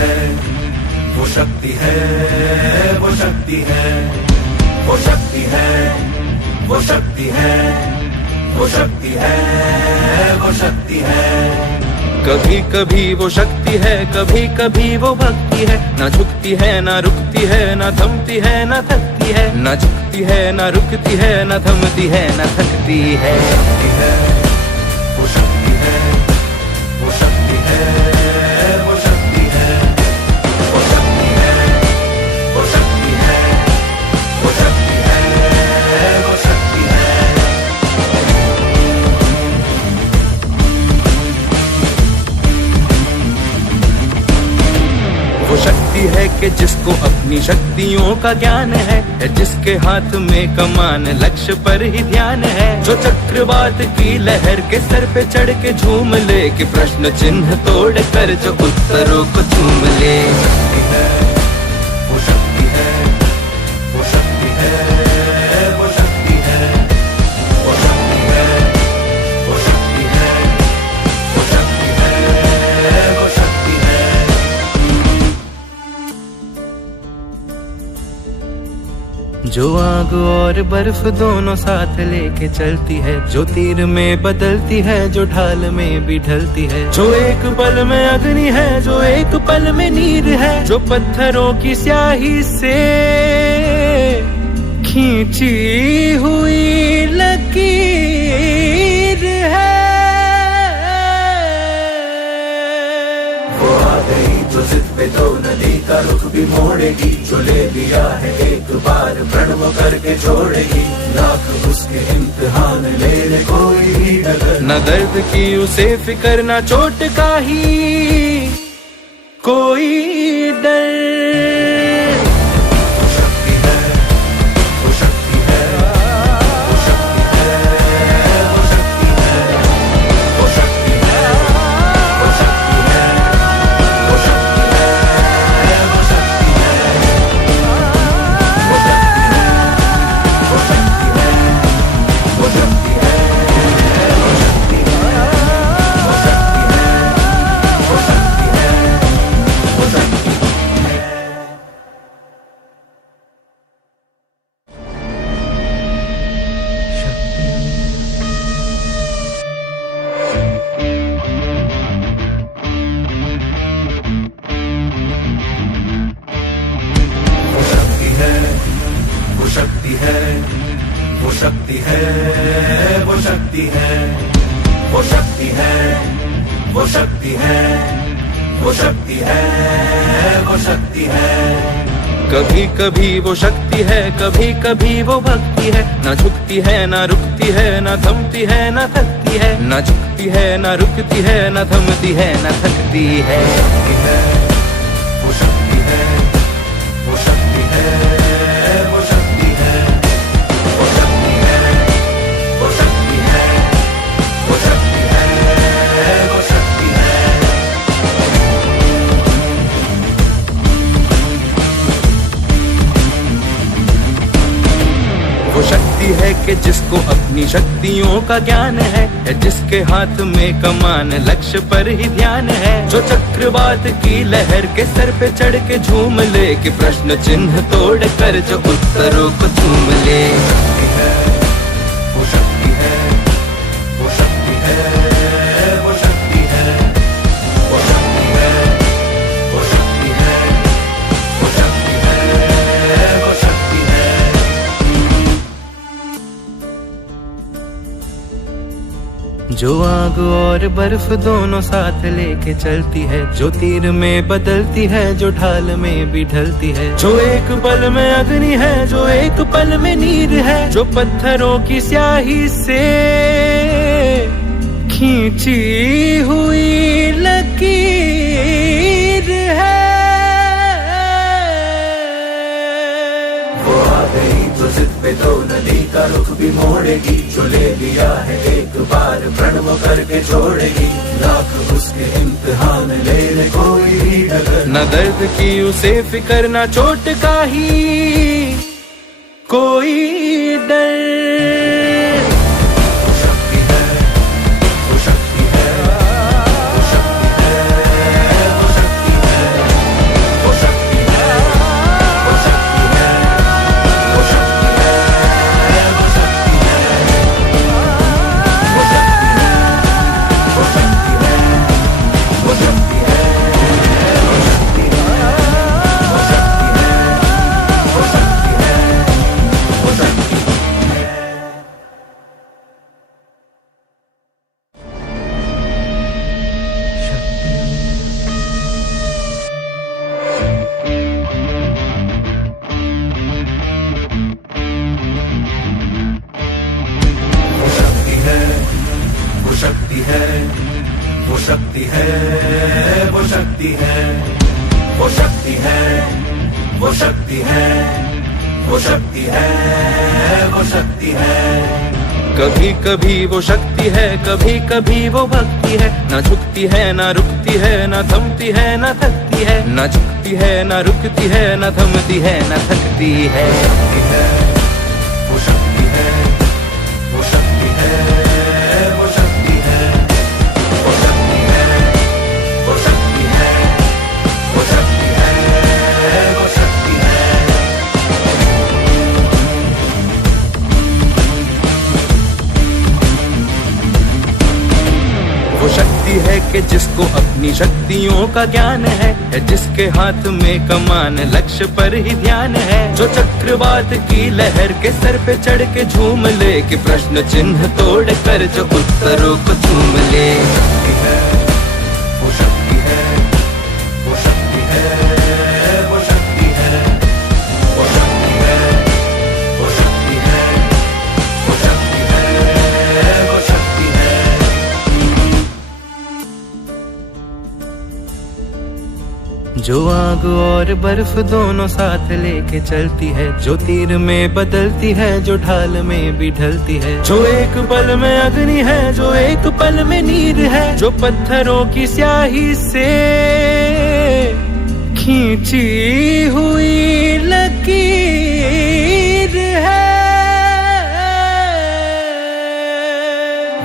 है, वो शक्ति है, वो शक्ति है, वो शक्ति है, वो शक्ति है, वो शक्ति है, वो शक्ति है। कभी कभी वो शक्ति है, कभी कभी वो भक्ति है, ना झुकती है ना रुकती है, ना थमती है ना थकती है, ना झुकती है ना रुकती है, ना थमती है ना थकती है। शक्ति है, वो शक्ति है, वो शक्ति है, वो शक्ति है, वो शक्ति है, वो शक्ति है, वो शक्ति है, वो शक्ति है। वो शक्ति है कि जिसको अपनी शक्तियों का ज्ञान है, जिसके हाथ में कमान लक्ष्य पर ही ध्यान है, जो चक्रवात की लहर के सर पे चढ़ के झूम ले, कि प्रश्न चिन्ह तोड़ कर जो उत्तरों को चूम ले। शक्ति है, वो शक्ति है, वो शक्ति है, वो शक्ति है, वो शक्ति है, वो शक्ति है, वो शक्ति है, वो शक्ति है। जो आग और बर्फ दोनों साथ लेके चलती है, जो तीर में बदलती है, जो ढाल में भी ढलती है, जो एक पल में अग्नि है, जो एक पल में नीर है, जो पत्थरों की स्याही से खींची हुई लकीर है। वो आ गई जो जिद पे तो नदी का रुख भी मोड़ेगी, जो ले लिया है एक बार प्रण वो करके छोड़ेगी, लाख उसके इम्तिहान ले ले कोई ही डगर, न दर्द की उसे फिकर, न चोट का ही कोई डर। वो शक्ति है, वो शक्ति है, वो शक्ति है, वो शक्ति है, वो शक्ति है, वो शक्ति है, वो शक्ति है, वो शक्ति है, वो शक्ति है, वो शक्ति है, वो शक्ति है, वो शक्ति है, वो शक्ति है, वो शक्ति है, वो शक्ति है। वो शक्ति है, वो शक्ति है, वो शक्ति है, वो शक्ति है, वो शक्ति है, वो शक्ति है, वो शक्ति है, वो शक्ति है। कभी कभी वो शक्ति है, कभी कभी वो भक्ति है, ना झुकती है ना रुकती है, ना थमती है ना थकती है, ना झुकती है ना रुकती है, ना थमती है ना थकती है। शक्ति है, वो शक्ति है, वो शक्ति है, वो शक्ति है, वो शक्ति है, वो शक्ति है, वो शक्ति है, वो शक्ति है। वो शक्ति है कि जिसको अपनी शक्तियों का ज्ञान है, जिसके हाथ में कमान लक्ष्य पर ही ध्यान है, जो चक्रवात की लहर के सर पे चढ़ के झूम ले, कि प्रश्न चिन्ह तोड़ कर जो उत्तरों को चूम ले। शक्ति है, वो शक्ति है, वो शक्ति है, वो शक्ति है, वो शक्ति है, वो शक्ति है, वो शक्ति है, वो शक्ति है। जो आग और बर्फ दोनों साथ लेके चलती है, जो तीर में बदलती है, जो ढाल में भी ढलती है, जो एक पल में अग्नि है, जो एक पल में नीर है, जो पत्थरों की स्याही से खींची हुई लकीर है। वो आ गई जो जिद पे तो नदी का रुख भी मोड़ेगी, जो ले लिया है एक बार प्रण वो करके छोड़ेगी, लाख उसके इम्तिहान ले ले कोई ही डगर, न दर्द की उसे फिकर, न चोट का ही कोई डर। वो शक्ति है, वो शक्ति है, वो शक्ति है, वो शक्ति है, वो शक्ति है, वो शक्ति है, वो शक्ति है, वो शक्ति है। कभी कभी वो शक्ति है, कभी कभी वो भक्ति है, ना झुकती है ना रुकती है, ना थमती है ना थकती है, ना झुकती है ना रुकती है, ना थमती है ना थकती है। वो शक्ति है, वो शक्ति है, वो शक्ति है, वो शक्ति है, वो शक्ति है, वो शक्ति है, वो शक्ति है। वो शक्ति है कि जिसको अपनी शक्तियों का ज्ञान है जिसके हाथ में कमान लक्ष्य पर ही ध्यान है, जो चक्रवात की लहर के सर पे चढ़ के झूम ले, कि प्रश्न चिन्ह तोड़ कर जो उत्तरों को चूम ले। वो शक्ति है, वो शक्ति है, वो शक्ति है, वो शक्ति है, वो शक्ति है, वो शक्ति है, वो शक्ति है। जो आग और बर्फ दोनों साथ लेके चलती है, जो तीर में बदलती है, जो ढाल में भी ढलती है, जो एक पल में अग्नि है, जो एक पल में नीर है, जो पत्थरों की स्याही से खींची हुई लकीर है।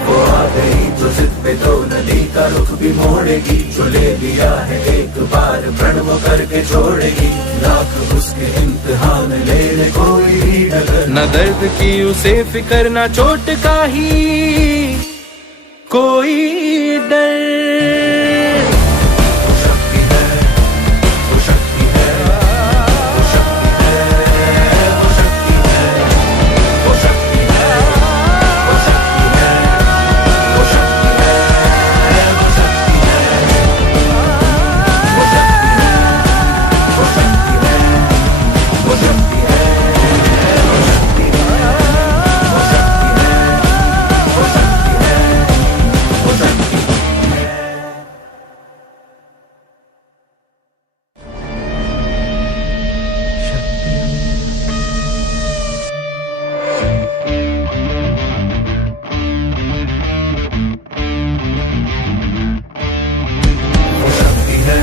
वो आ गई जो जिद पे तो नदी का रुख भी मोड़ेगी, जो ले लिया है एक बार प्रण वो करके छोड़ेगी, लाख उसके इम्तिहान ले ले कोई भी डगर, न दर्द की उसे फिकर न चोट का ही कोई डर। वो शक्ति है, वो शक्ति है, वो शक्ति है, वो शक्ति है, वो शक्ति है, वो शक्ति है, वो शक्ति है, वो शक्ति है, वो शक्ति है, वो शक्ति है, वो शक्ति है, वो शक्ति है, वो शक्ति है, वो शक्ति है, वो शक्ति है। वो शक्ति है,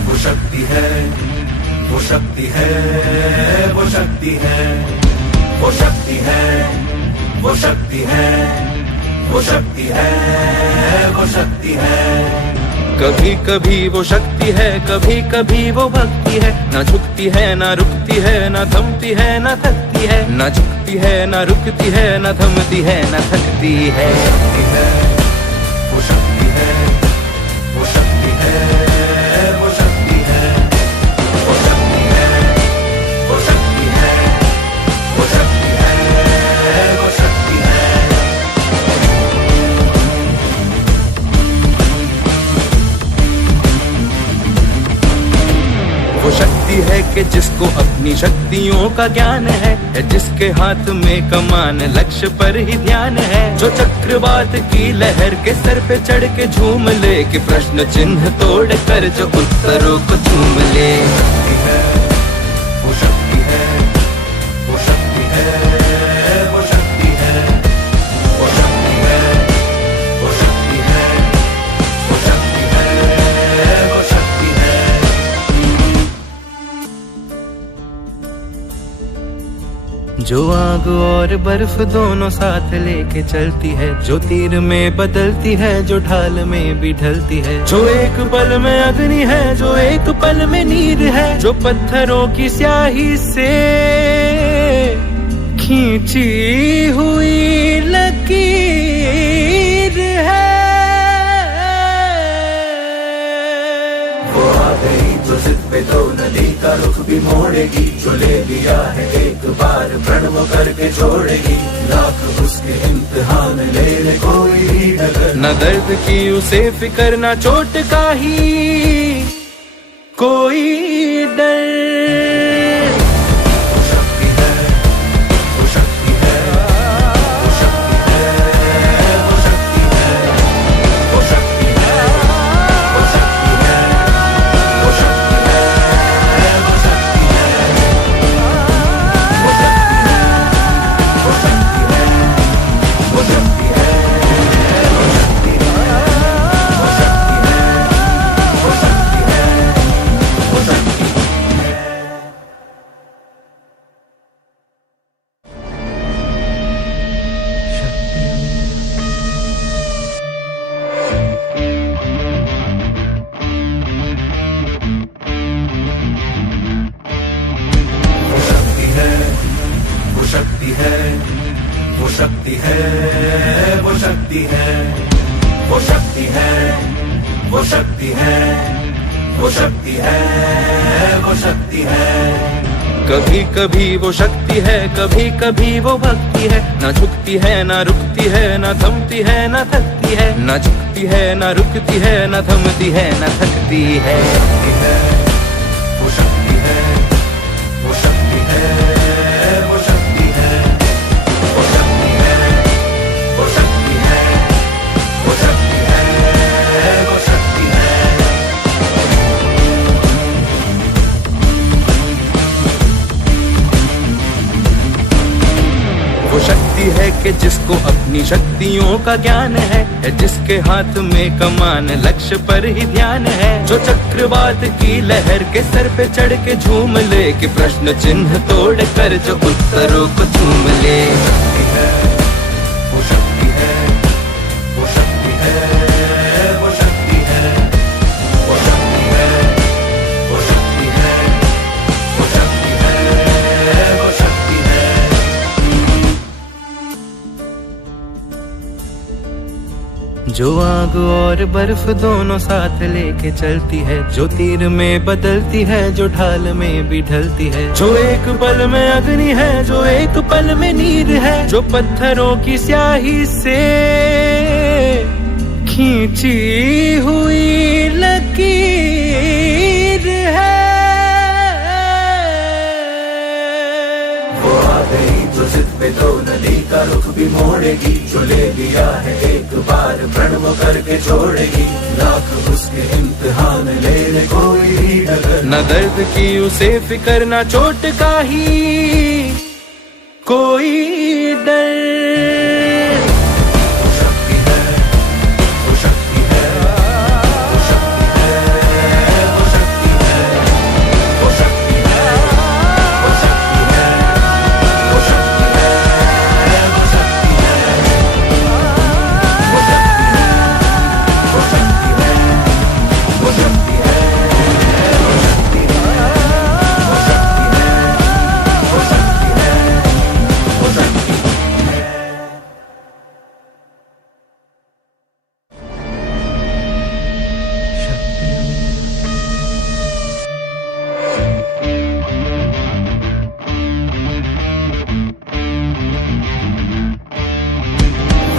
वो शक्ति है, वो शक्ति है, वो शक्ति है, वो शक्ति है, वो शक्ति है, वो शक्ति है, वो शक्ति है। कभी कभी वो शक्ति है, कभी कभी वो भक्ति है, ना झुकती है ना रुकती है, ना थमती है ना थकती है, ना झुकती है ना रुकती है, ना थमती है ना थकती है। वो शक्ति है, वो शक्ति है, वो शक्ति है, वो शक्ति है, वो शक्ति है, वो शक्ति है, वो शक्ति है। वो शक्ति है कि जिसको अपनी शक्तियों का ज्ञान है जिसके हाथ में कमान लक्ष्य पर ही ध्यान है, जो चक्रवात की लहर के सर पे चढ़ के झूम ले, कि प्रश्न चिन्ह तोड़ कर जो उत्तरों को चूम ले। वो शक्ति है, वो शक्ति है, वो शक्ति है, वो शक्ति है, वो शक्ति है, वो शक्ति है, वो शक्ति है। जो आग और बर्फ दोनों साथ लेके चलती है, जो तीर में बदलती है, जो ढाल में भी ढलती है, जो एक पल में अग्नि है, जो एक पल में नीर है, जो पत्थरों की स्याही से खींची हुई लकीर है। वो आ गई जो जिद पे तो नदी का रुख भी मोड़ेगी, जो ले लिया है एक बार प्रण वो करके छोड़ेगी, लाख उसके इम्तिहान ले ले कोई भी डगर, न दर्द की उसे फिकर न चोट का ही कोई डर। वो शक्ति है, वो शक्ति है, वो शक्ति है, वो शक्ति है, वो शक्ति है, वो शक्ति है, वो शक्ति है, शक्ति है, वो शक्ति है, वो शक्ति है, वो शक्ति है, वो शक्ति है, वो शक्ति है, वो शक्ति है। कभी कभी वो शक्ति है, कभी कभी वो भक्ति है, ना झुकती है ना रुकती है, ना थमती है ना थकती है, ना झुकती है ना रुकती है, ना थमती है ना थकती है। वो शक्ति है, वो शक्ति है, वो शक्ति है, वो शक्ति है, वो शक्ति है, वो शक्ति है, वो शक्ति है। वो शक्ति है कि जिसको अपनी शक्तियों का ज्ञान है, जिसके हाथ में कमान लक्ष्य पर ही ध्यान है, जो चक्रवात की लहर के सर पे चढ़ के झूम ले, कि प्रश्न चिन्ह तोड़ कर जो उत्तरों को चूम ले। वो शक्ति है, वो शक्ति है, वो शक्ति है, वो शक्ति है, वो शक्ति है, वो शक्ति है, वो शक्ति है। जो आग और बर्फ दोनों साथ लेके चलती है, जो तीर में बदलती है, जो ढाल में भी ढलती है, जो एक पल में अग्नि है, जो एक पल में नीर है, जो पत्थरों की स्याही से खींची हुई लकीर है। वो आ गई जो जिद पे तो नदी का रुख भी मोड़ेगी, जो ले लिया है एक बार प्रण वो करके छोड़ेगी, लाख उसके इम्तिहान ले ले कोई भी डगर। न दर्द की उसे फिकर, न चोट का ही कोई डर। वो शक्ति है, वो शक्ति है, वो शक्ति है, वो शक्ति है, वो शक्ति है, वो शक्ति है, वो शक्ति है, वो शक्ति है, वो शक्ति है, वो शक्ति है, वो शक्ति है, वो शक्ति है, वो शक्ति है, वो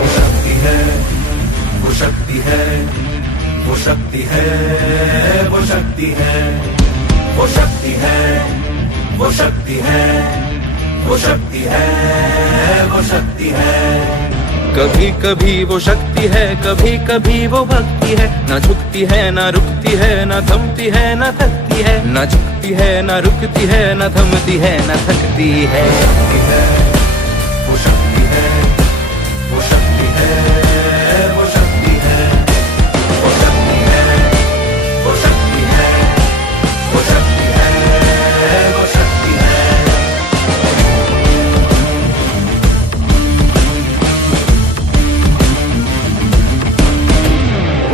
शक्ति है, वो शक्ति है। वो शक्ति है, वो शक्ति है, वो शक्ति है, वो शक्ति है, वो शक्ति है, वो शक्ति है, वो शक्ति है, वो शक्ति है। कभी कभी वो शक्ति है, कभी कभी वो भक्ति है, ना झुकती है ना रुकती है, ना थमती है ना थकती है, ना झुकती है ना रुकती है, ना थमती है ना थकती है। वो शक्ति है, वो शक्ति है, वो शक्ति है, वो शक्ति है, वो शक्ति है, वो शक्ति है, वो शक्ति है।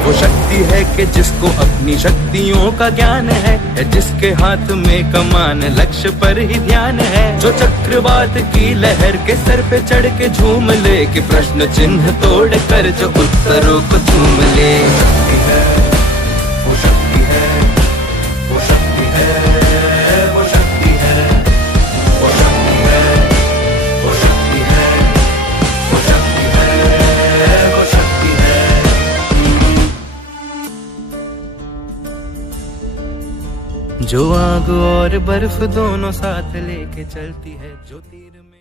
वो शक्ति है कि जिसको अपनी शक्तियों का ज्ञान है, जिसके हाथ में कमान लक्ष्य पर ही ध्यान है, जो चक्रवात की लहर के सर पे चढ़ के झूम ले, कि प्रश्न चिन्ह तोड़ कर जो उत्तरों को चूम ले। वो शक्ति है, वो शक्ति है, वो शक्ति है, वो शक्ति है, वो शक्ति है, वो शक्ति है, वो शक्ति है। जो आग और बर्फ दोनों साथ लेके चलती है, जो तीर में